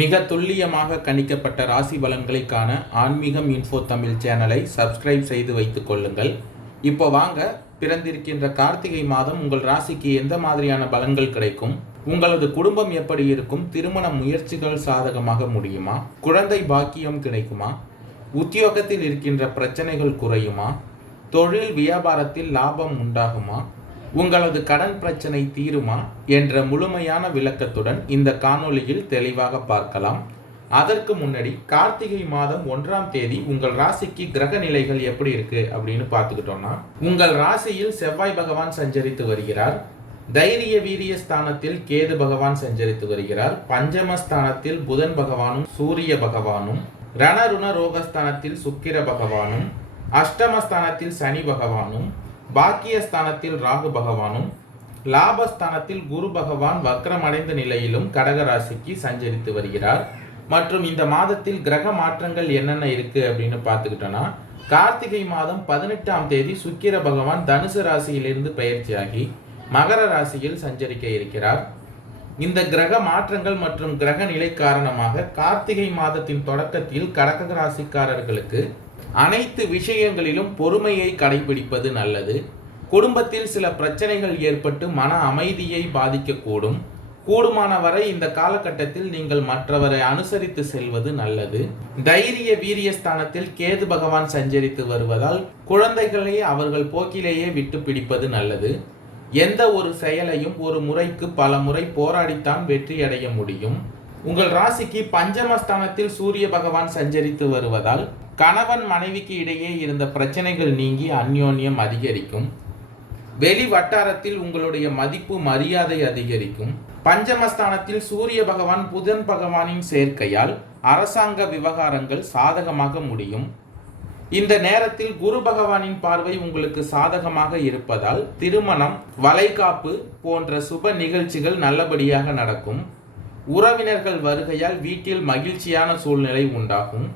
மிக துல்லியமாக கணிக்கப்பட்ட ராசி பலன்களை காண ஆன்மீகம் இன்ஃபோ தமிழ் சேனலை சப்ஸ்கிரைப் செய்து வைத்துக் கொள்ளுங்கள். இப்போ வாங்க, பிறந்திருக்கின்ற கார்த்திகை மாதம் உங்கள் ராசிக்கு எந்த மாதிரியான பலன்கள் கிடைக்கும், உங்களது குடும்பம் எப்படி இருக்கும், திருமண முயற்சிகள் சாதகமாக முடியுமா, குழந்தை பாக்கியம் கிடைக்குமா, உத்தியோகத்தில் இருக்கின்ற பிரச்சனைகள் குறையுமா, தொழில் வியாபாரத்தில் லாபம் உண்டாகுமா, உங்களது கடன் பிரச்சனை தீருமா என்ற முழுமையான விளக்கத்துடன் இந்த காணொளியில் தெளிவாக பார்க்கலாம். அதற்கு முன்னாடி கார்த்திகை மாதம் 1ஆம் தேதி உங்கள் ராசிக்கு கிரக நிலைகள் எப்படி இருக்கு அப்படின்னு பார்த்துக்கிட்டோம்னா, உங்கள் ராசியில் செவ்வாய் பகவான் சஞ்சரித்து வருகிறார். தைரிய வீரிய ஸ்தானத்தில் கேது பகவான் சஞ்சரித்து வருகிறார். பஞ்சமஸ்தானத்தில் புதன் பகவானும் சூரிய பகவானும், ரணருண ரோகஸ்தானத்தில் சுக்கிர பகவானும், அஷ்டமஸ்தானத்தில் சனி பகவானும், பாக்கியஸ்தானத்தில் ராகு பகவானும், லாபஸ்தானத்தில் குரு பகவான் வக்ரமடைந்த நிலையிலும் கடகராசிக்கு சஞ்சரித்து வருகிறார். மற்றும் இந்த மாதத்தில் கிரக மாற்றங்கள் என்னென்ன இருக்கு அப்படின்னு பார்த்துக்கிட்டோன்னா, கார்த்திகை மாதம் 18ஆம் தேதி சுக்கிர பகவான் தனுசு ராசியிலிருந்து பயிற்சியாகி மகர ராசியில் சஞ்சரிக்க இருக்கிறார். இந்த கிரக மாற்றங்கள் மற்றும் கிரக நிலை காரணமாக கார்த்திகை மாதத்தின் தொடக்கத்தில் கடக ராசிக்காரர்களுக்கு அனைத்து விஷயங்களிலும் பொறுமையை கடைபிடிப்பது நல்லது. குடும்பத்தில் சில பிரச்சனைகள் ஏற்பட்டு மன அமைதியை பாதிக்கக்கூடும். கூடுமான வரை இந்த காலகட்டத்தில் நீங்கள் மற்றவரை அனுசரித்து செல்வது நல்லது. தைரிய வீரியஸ்தானத்தில் கேது பகவான் சஞ்சரித்து வருவதால் குழந்தைகளை அவர்கள் போக்கிலேயே விட்டு பிடிப்பது நல்லது. எந்த ஒரு செயலையும் ஒரு முறைக்கு பல முறை போராடித்தான் வெற்றி அடைய முடியும். உங்கள் ராசிக்கு பஞ்சமஸ்தானத்தில் சூரிய பகவான் சஞ்சரித்து வருவதால் கணவன் மனைவிக்கு இடையே இருந்த பிரச்சனைகள் நீங்கி அந்யோன்யம் அதிகரிக்கும். வெளி வட்டாரத்தில் உங்களுடைய மதிப்பு மரியாதை அதிகரிக்கும். பஞ்சமஸ்தானத்தில் சூரிய பகவான் புதன் பகவானின் சேர்க்கையால் அரசாங்க விவகாரங்கள் சாதகமாக முடியும். இந்த நேரத்தில் குரு பகவானின் பார்வை உங்களுக்கு சாதகமாக இருப்பதால் திருமணம், வளைகாப்பு போன்ற சுப நிகழ்ச்சிகள் நல்லபடியாக நடக்கும். உறவினர்கள் வருகையால் வீட்டில் மகிழ்ச்சியான சூழ்நிலை உண்டாகும்.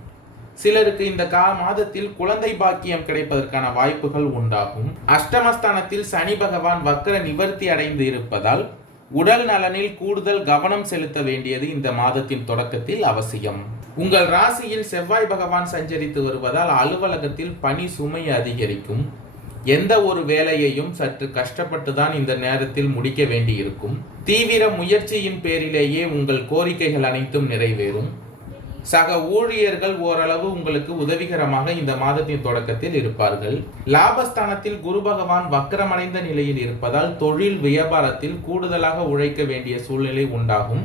சிலருக்கு இந்த மாதத்தில் குழந்தை பாக்கியம் கிடைப்பதற்கான வாய்ப்புகள் உண்டாகும். அஷ்டமஸ்தானத்தில் சனி பகவான் வக்ர நிவர்த்தி அடைந்து இருப்பதால் உடல் நலனில் கூடுதல் கவனம் செலுத்த வேண்டியது இந்த மாதத்தின் தொடக்கத்தில் அவசியம். உங்கள் ராசியில் செவ்வாய் பகவான் சஞ்சரித்து வருவதால் அலுவலகத்தில் பணி சுமை அதிகரிக்கும். எந்த ஒரு வேலையையும் சற்று கஷ்டப்பட்டு தான் இந்த நேரத்தில் முடிக்க வேண்டியிருக்கும். தீவிர முயற்சியின் பேரிலேயே உங்கள் கோரிக்கைகள் அனைத்தும் நிறைவேறும். சக ஊழியர்கள் ஓரளவு உங்களுக்கு உதவிகரமாக இந்த மாதத்தின் தொடக்கத்தில் இருப்பார்கள். லாபஸ்தானத்தில் குரு பகவான் வக்ரமடைந்த நிலையில் இருப்பதால் தொழில் வியாபாரத்தில் கூடுதலாக உழைக்க வேண்டிய சூழ்நிலை உண்டாகும்.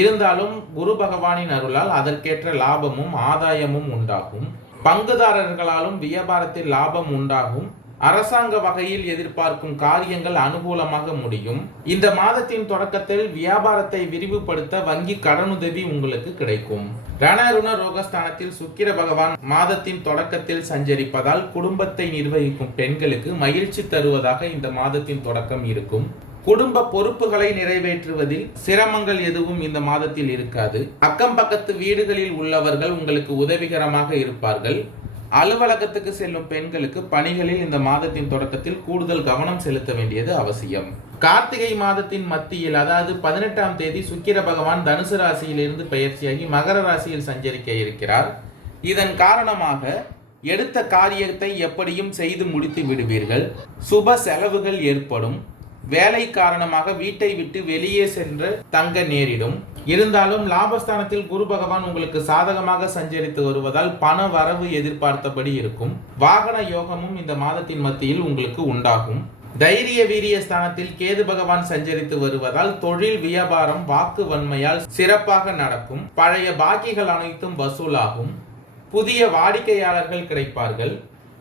இருந்தாலும் குரு பகவானின் அருளால் அதற்கேற்ற லாபமும் ஆதாயமும் உண்டாகும். பங்குதாரர்களாலும் வியாபாரத்தில் லாபம் உண்டாகும். அரசாங்க வகையில் எதிர்பார்க்கும் காரியங்கள் அனுகூலமாக முடியும். இந்த மாதத்தின் தொடக்கத்தில் வியாபாரத்தை விரிவுபடுத்த வங்கி கடனுதவி உங்களுக்கு கிடைக்கும். ரணருண ரோகஸ்தானத்தில் சுக்கிர பகவான் மாதத்தின் தொடக்கத்தில் சஞ்சரிப்பதால் குடும்பத்தை நிர்வகிக்கும் பெண்களுக்கு மகிழ்ச்சி தருவதாக இந்த மாதத்தின் தொடக்கம் இருக்கும். குடும்ப பொறுப்புகளை நிறைவேற்றுவதில் சிரமங்கள் எதுவும் இந்த மாதத்தில் இருக்காது. அக்கம் பக்கத்து வீடுகளில் உள்ளவர்கள் உங்களுக்கு உதவிகரமாக இருப்பார்கள். அலுவலகத்துக்கு செல்லும் பெண்களுக்கு பணிகளில் இந்த மாதத்தின் தொடக்கத்தில் கூடுதல் கவனம் செலுத்த வேண்டியது அவசியம். கார்த்திகை மாதத்தின் மத்தியில், அதாவது 18ஆம் தேதி சுக்கிர பகவான் தனுசு ராசியிலிருந்து பயிற்சியாகி மகர ராசியில் சஞ்சரிக்க இருக்கிறார். இதன் காரணமாக எடுத்த காரியத்தை எப்படியும் செய்து முடித்து விடுவீர்கள். சுப செலவுகள் ஏற்படும். வேலை காரணமாக வீட்டை விட்டு வெளியே சென்று தங்க நேரிடும். இருந்தாலும் லாபஸ்தானத்தில் குரு பகவான் உங்களுக்கு சாதகமாக சஞ்சரித்து வருவதால் பண வரவு எதிர்பார்த்தபடி இருக்கும். வாகன யோகமும் இந்த மாதத்தின் மத்தியில் உங்களுக்கு உண்டாகும். தைரிய வீரிய ஸ்தானத்தில் கேது பகவான் சஞ்சரித்து வருவதால் தொழில் வியாபாரம் வாக்கு வன்மையால் சிறப்பாக நடக்கும். பழைய பாக்கிகள் அனைத்தும் வசூலாகும். புதிய வாடிக்கையாளர்கள் கிடைப்பார்கள்.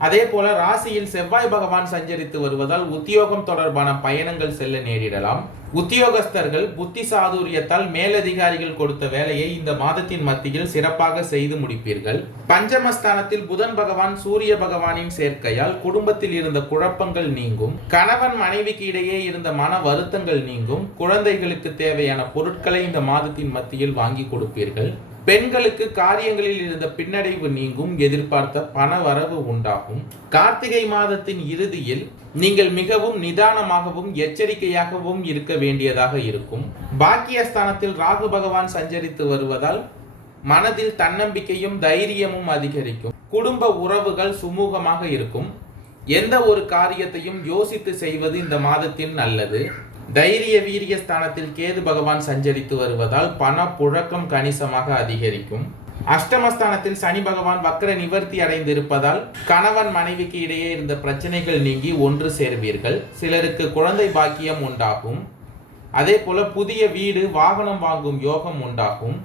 அதே போல ராசியில் செவ்வாய் பகவான் சஞ்சரித்து வருவதால் உத்தியோகம் தொடர்பான பயணங்கள் செல்ல நேரிடலாம். உத்தியோகஸ்தர்கள் புத்தி சாதுரியத்தால் மேலதிகாரிகள் கொடுத்த வேலையை இந்த மாதத்தின் மத்தியில் சிறப்பாக செய்து முடிப்பீர்கள். பஞ்சமஸ்தானத்தில் புதன் பகவான் சூரிய பகவானின் சேர்க்கையால் குடும்பத்தில் இருந்த குழப்பங்கள் நீங்கும். கணவன் மனைவிக்கு இடையே இருந்த மன வருத்தங்கள் நீங்கும். குழந்தைகளுக்கு தேவையான பொருட்களை இந்த மாதத்தின் மத்தியில் வாங்கி கொடுப்பீர்கள். பெண்களுக்கு காரியங்களில் இருந்த பின்னடைவு நீங்கும். எதிர்பார்த்த பண வரவு உண்டாகும். கார்த்திகை மாதத்தின் இறுதியில் நீங்கள் மிகவும் நிதானமாகவும் எச்சரிக்கையாகவும் இருக்க வேண்டியதாக இருக்கும். பாக்கியஸ்தானத்தில் ராகு பகவான் சஞ்சரித்து வருவதால் மனதில் தன்னம்பிக்கையும் தைரியமும் அதிகரிக்கும். குடும்ப உறவுகள் சுமூகமாக இருக்கும். எந்த ஒரு காரியத்தையும் யோசித்து செய்வது இந்த மாதத்தில் நல்லது. தைரிய வீரிய ஸ்தானத்தில் கேது பகவான் சஞ்சரித்து வருவதால் பண புழக்கம் கணிசமாக அதிகரிக்கும். அஷ்டமஸ்தானத்தில் சனி பகவான் வக்ர நிவர்த்தி அடைந்திருப்பதால் கணவன் மனைவிக்கு இடையே இருந்த பிரச்சனைகள் நீங்கி ஒன்று சேர்வீர்கள். சிலருக்கு குழந்தை பாக்கியம் உண்டாகும். அதே போல புதிய வீடு வாகனம் வாங்கும் யோகம் உண்டாகும்.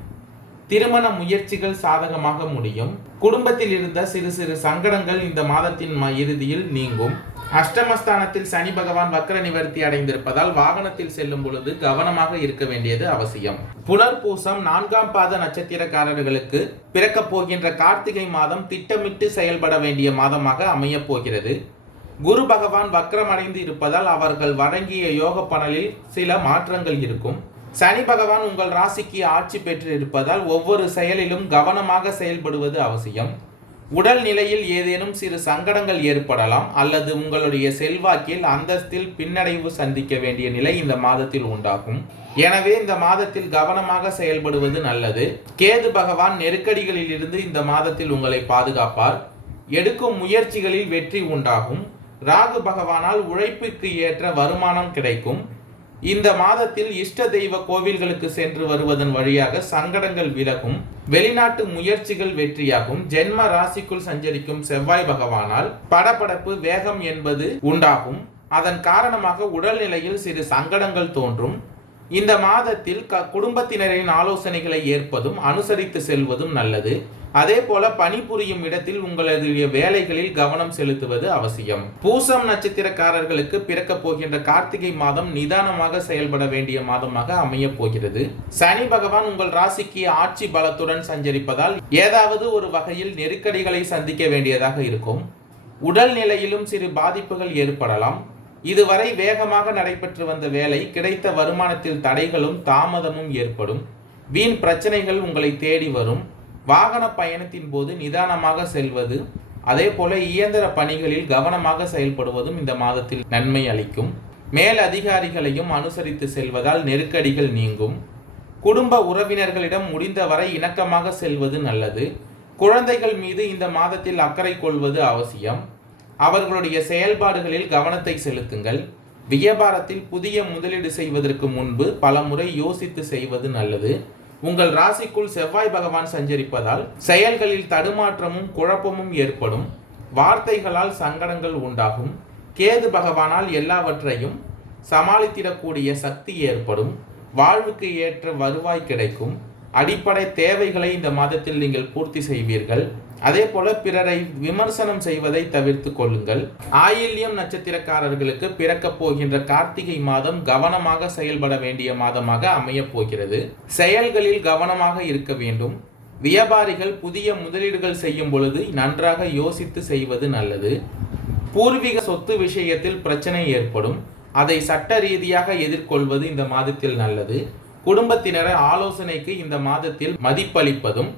திருமண முயற்சிகள் சாதகமாக முடியும். குடும்பத்தில் இருந்த சிறு சிறு சங்கடங்கள் இந்த மாதத்தின் இறுதியில் நீங்கும். அஷ்டமஸ்தானத்தில் சனி பகவான் வக்ர நிவர்த்தி அடைந்திருப்பதால் வாகனத்தில் செல்லும் பொழுது கவனமாக இருக்க வேண்டியது அவசியம். புனர்பூசம் 4ஆம் பாத நட்சத்திரக்காரர்களுக்கு பிறக்கப் போகின்ற கார்த்திகை மாதம் திட்டமிட்டு செயல்பட வேண்டிய மாதமாக அமையப் போகிறது. குரு பகவான் வக்ரமடைந்து இருப்பதால் அவர்கள் வழங்கிய யோக பலனில் சில மாற்றங்கள் இருக்கும். சனி பகவான் உங்கள் ராசிக்கு ஆட்சி பெற்று இருப்பதால் ஒவ்வொரு செயலிலும் கவனமாக செயல்படுவது அவசியம். உடல் நிலையில் ஏதேனும் சிறு சங்கடங்கள் ஏற்படலாம் அல்லது உங்களுடைய செல்வாக்கில் அந்தஸ்தில் பின்னடைவு சந்திக்க வேண்டிய நிலை இந்த மாதத்தில் உண்டாகும். எனவே இந்த மாதத்தில் கவனமாக செயல்படுவது நல்லது. கேது பகவான் நெருக்கடிகளில் இருந்து இந்த மாதத்தில் உங்களை பாதுகாப்பார். எடுக்கும் முயற்சிகளில் வெற்றி உண்டாகும். ராகு பகவானால் உழைப்புக்கு ஏற்ற வருமானம் கிடைக்கும். இந்த மாதத்தில் இஷ்ட தெய்வ கோவில்களுக்கு சென்று வருவதன் வழியாக சங்கடங்கள் விலகும். வெளிநாட்டு முயற்சிகள் வெற்றியாகும். ஜென்ம ராசிக்குள் சஞ்சரிக்கும் செவ்வாய் பகவானால் படபடப்பு வேகம் என்பது உண்டாகும். அதன் காரணமாக உடல்நிலையில் சிறு சங்கடங்கள் தோன்றும். இந்த மாதத்தில் குடும்பத்தினரின் ஆலோசனைகளை ஏற்பதும் அனுசரித்து செல்வதும் நல்லது. அதே போல பணிபுரியும் இடத்தில் உங்களுடைய வேலைகளில் கவனம் செலுத்துவது அவசியம். பூசம் நட்சத்திரக்காரர்களுக்கு பிறக்க போகின்ற கார்த்திகை மாதம் நிதானமாக செயல்பட வேண்டிய மாதமாக அமைய போகிறது. சனி பகவான் உங்கள் ராசிக்கு ஆட்சி பலத்துடன் சஞ்சரிப்பதால் ஏதாவது ஒரு வகையில் நெருக்கடிகளை சந்திக்க வேண்டியதாக இருக்கும். உடல் நிலையிலும் சிறு பாதிப்புகள் ஏற்படலாம். இதுவரை வேகமாக நடைபெற்று வந்த வேலை கிடைத்த வருமானத்தில் தடைகளும் தாமதமும் ஏற்படும். வீண் பிரச்சனைகள் உங்களை தேடி வரும். வாகன பயணத்தின் போது நிதானமாக செல்வது, அதே போல இயந்திர பணிகளில் கவனமாக செயல்படுவதும் இந்த மாதத்தில் நன்மை அளிக்கும். மேல் அதிகாரிகளையும் அனுசரித்து செல்வதால் நெருக்கடிகள் நீங்கும். குடும்ப உறவினர்களிடம் முடிந்தவரை இணக்கமாக செல்வது நல்லது. குழந்தைகள் மீது இந்த மாதத்தில் அக்கறை கொள்வது அவசியம். அவர்களுடைய செயல்பாடுகளில் கவனத்தை செலுத்துங்கள். வியாபாரத்தில் புதிய முதலீடு செய்வதற்கு முன்பு பல முறை யோசித்து செய்வது நல்லது. உங்கள் ராசிக்குள் செவ்வாய் பகவான் சஞ்சரிப்பதால் செயல்களில் தடுமாற்றமும் குழப்பமும் ஏற்படும். வார்த்தைகளால் சங்கடங்கள் உண்டாகும். கேது பகவானால் எல்லாவற்றையும் சமாளித்திடக்கூடிய சக்தி ஏற்படும். வாழ்வுக்கு ஏற்ற வருவாய் கிடைக்கும். அடிப்படை தேவைகளை இந்த மாதத்தில் நீங்கள் பூர்த்தி செய்வீர்கள். அதே போல பிறரை விமர்சனம் செய்வதை தவிர்த்து கொள்ளுங்கள். ஆயில்யம் நட்சத்திரக்காரர்களுக்கு பிறக்கப் போகின்ற கார்த்திகை மாதம் கவனமாக செயல்பட வேண்டிய மாதமாக அமையப் போகிறது. செயல்களில் கவனமாக இருக்க வேண்டும். வியாபாரிகள் புதிய முதலீடுகள் செய்யும் பொழுது நன்றாக யோசித்து செய்வது நல்லது. பூர்வீக சொத்து விஷயத்தில் பிரச்சனை ஏற்படும். அதை சட்ட ரீதியாக எதிர்கொள்வது இந்த மாதத்தில் நல்லது. குடும்பத்தினரை ஆலோசனைக்கு இந்த மாதத்தில் மதிப்பளிப்பதும்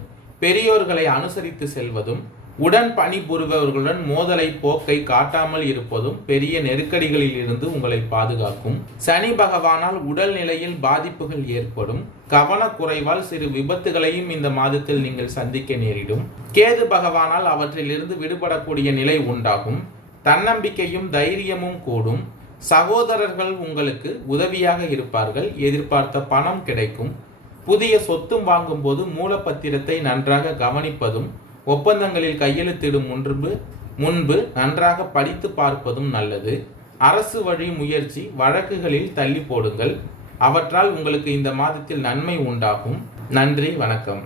பெரியோர்களை அனுசரித்து செல்வதும் உடன் பணிபுரிபவர்களுடன் மோதலை போக்கை காட்டாமல் இருப்பதும் பெரிய நெருக்கடிகளில் இருந்து உங்களை பாதுகாக்கும். சனி பகவானால் உடல் நிலையில் பாதிப்புகள் ஏற்படும். கவனக்குறைவால் சிறு விபத்துகளையும் இந்த மாதத்தில் நீங்கள் சந்திக்க நேரிடும். கேது பகவானால் அவற்றிலிருந்து விடுபடக்கூடிய நிலை உண்டாகும். தன்னம்பிக்கையும் தைரியமும் கூடும். சகோதரர்கள் உங்களுக்கு உதவியாக இருப்பார்கள். எதிர்பார்த்த பணம் கிடைக்கும். புதிய சொத்தும் வாங்கும் போது மூலப்பத்திரத்தை நன்றாக கவனிப்பதும் ஒப்பந்தங்களில் கையெழுத்திடும் முன்பு நன்றாக படித்து பார்ப்பதும் நல்லது. அரசு வழி முயற்சி வழக்குகளில் தள்ளி போடுங்கள். அவற்றால் உங்களுக்கு இந்த மாதத்தில் நன்மை உண்டாகும். நன்றி, வணக்கம்.